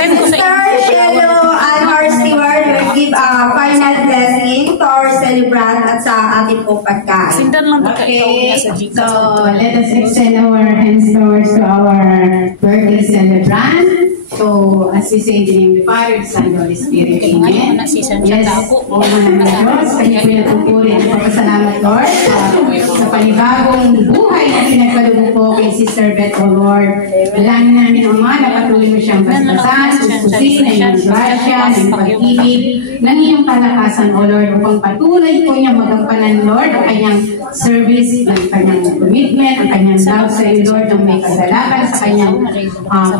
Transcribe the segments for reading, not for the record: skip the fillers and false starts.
Sister Shelo Alhar Stewart will give a final blessing to our celebrant at sa ating pong pagkain. Okay, so let us extend our hands towards to our birthday celebrant. So, as we say in the name of the Father, the Son, and the Holy Spirit, Amen. Yes, o mga Diyos, kanya po yung tungkulin. Pagpasalamat, Lord, sa panibagong buhay na pinagpalubo po kay Sister Beth, O Lord. Dalangin namin, Ama, na patuloy mo siyang bastasan, suspusin, na iyong grasya, na iyong pag-ibig, na iyong kalakasan, O Lord, upang patuloy po niya magampanan, Lord, ang kanyang service, ang kanyang commitment, ang kanyang love sa iyo, Lord, ang may kasalakan sa kanyang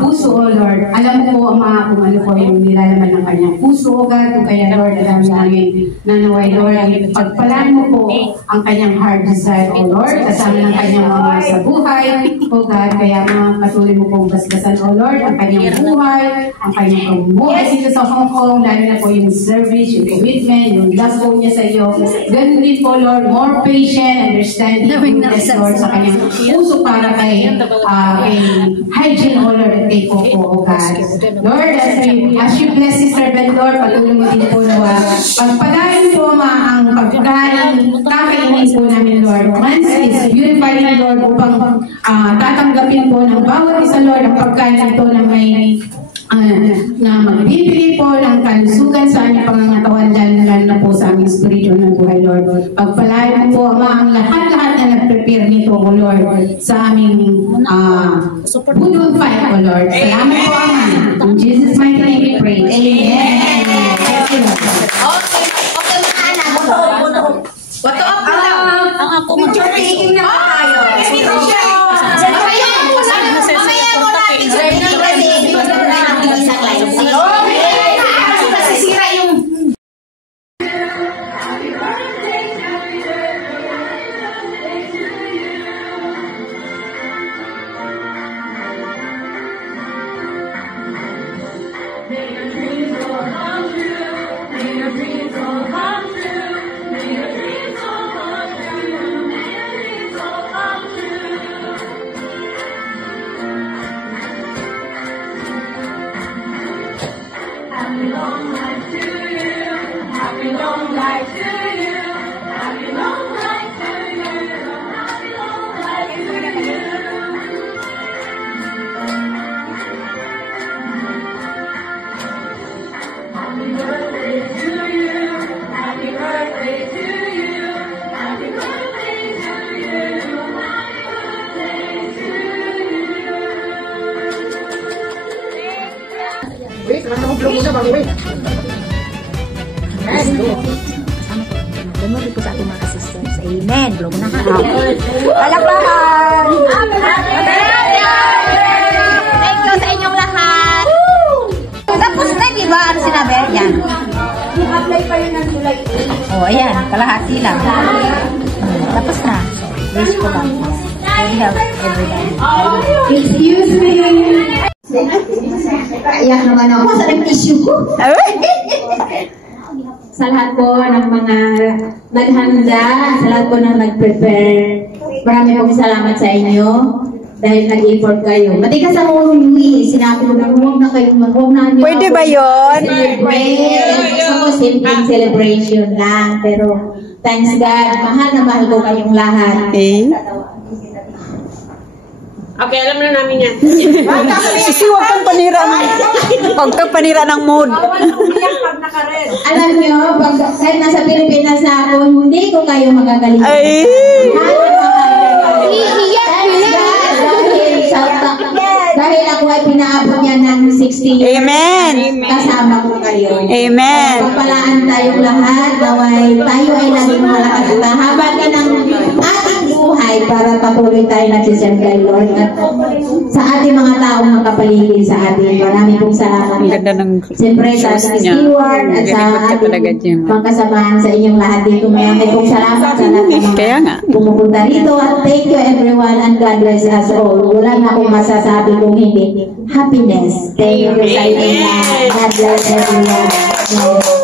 puso, O Lord. Alam mo po, Ama, kung ano po yung nilalaman ng kanyang puso, O God, kung kaya, Lord, alam namin na naway, Lord, pagpalaan mo po ang kanyang heart desire, O Lord, kasama ng kanyang mga sa buhay, O God, kaya mga patuloy mo pong basbasan, O Lord, ang kanyang buhay, ang kanyang pagbuhay dito sa Hong Kong, lalo na po yung service, yung commitment, yung love po niya sa iyo. Ganun din po, Lord, more patient, understanding, goodness, Lord, sa kanyang puso para kay hygiene, O Lord, at kay Coco, O God. Lord, as you bless Sister Beth, Lord, patuloy mo din po nawa. Pagpalain po, Ama, ang pagkain, kakainin po namin, Lord. Once is beautifying, Lord, upang tatanggapin po ng bawat isa, Lord, ang pagkain ito na may na magbibigay po ng kalusugan sa aming pangangatawan, lalo na po sa aming spiritual na buhay, Lord. Pagpalain po, Ama, ang lahat-lahat na nag-prepare nito, O Lord, sa aming budol fight, O Lord. Salamat po, Ama. In Jesus' mighty name we pray. Amen. Okay, mga anak. Wato up na lang. Ang ako mag-taking na tayo. Lumari po sa ating mga assistants. Amen. Blow na ha. Palakpakan! Thank you sa inyong lahat. Tapos na, di ba? Ano sinabi? Yan. I-apply pa yun ng July 8. O, ayan. Kalahati lang. Tapos na. Wish ko lang. God help everybody. Excuse me. Kaya naman ako sa nag-issue ko. Sa lahat po ng mga naghanda, sa lahat po ng nag-prepare, marami pong salamat sa inyo dahil nag-effort kayo. Matigas ang umuwi, sinabi ko na huwag na kayo, huwag na nyo. Pwede ba yun? Celebrate. Gusto ko simple celebration lang, pero thanks God, mahal na mahal ko kayong lahat. Okay, alam na namin yan. Sisi, huwag kang panira. Huwag kang panira ng mood. Alam nyo, kahit nasa Pilipinas na ako, hindi ko kayo magagaling. Ay! Dahil ako ay pinaabot niya ng 60 years. Amen! Kasama ko kayo. Amen! Pagpalaan tayong lahat, naway tayo ay naging malakas at haba din ng ating buhay para patuloy tayo nagsiserve kay Lord at sa ating mga taong makapaligid sa atin. Marami pong salamat. Ang ganda ng siyempre sa ating steward at sa ating mga kasamahan sa inyong lahat dito. Marami pong salamat sa lahat ng mga pumupunta rito at thank you everyone and God bless us all. Wala na akong masasabi kung hindi happiness. Thank you sa inyong lahat. God bless everyone.